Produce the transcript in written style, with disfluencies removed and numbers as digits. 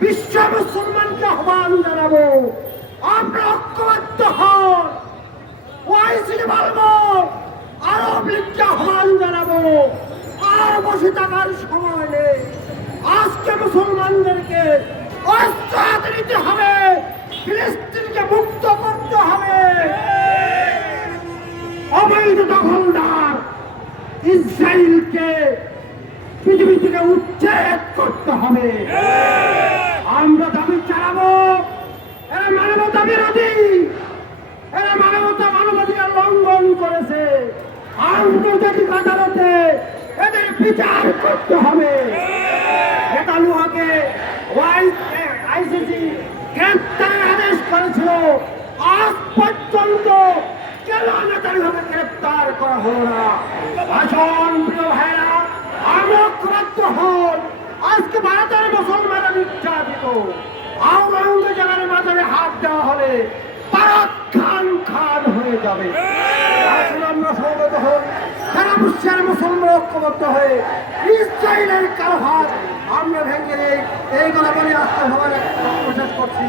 বিশ্ব মুসলমানকে আহ্বান জানাবো, আমরা ঐক্যবদ্ধ হন। ওয়াইসিকে বলবো, আরব লীগকে আহ্বান জানাবো, আর বসে থাকার সময় নেই। আজকে মুসলমানদেরকে অস্ত্র হাতে নিতে হবে, ফিলিস্তিনকে মুক্ত করতে হবে। অবৈধ দখলদার ইসরায়েলকে পৃথিবী থেকে উচ্ছেদ করতে হবে। আমরা দাবি চালাবো, এরা মানবতা বিরোধী, এরা মানবাধিকার লঙ্ঘন করেছে। আন্তর্জাতিক আদালতে এদের বিচার করতে হবে। নেতানিয়াহুকে আইসিসি গ্রেপ্তারের আদেশ করেছিল, আজ পর্যন্ত কেন নেতানিয়াহুকে গ্রেপ্তার করা হলো না? আসুন প্রিয় ভাইরা, আমরা ঐক্যবদ্ধ হন। আজকে ভারতের মুসলমানরা নির্যাতিত, আওরঙ্গজেবের মাজারে হাত দেওয়া হলে ভারত খান খান হয়ে যাবে। আসলে আমরা সমবেত হই, সারা বিশ্বের মুসলমান ঐক্যবদ্ধ হয়ে ইসরায়েলের কারো হাত আমরা ভেঙে দেই। এই কথা বলে আজকে সবাই শেষ করছি।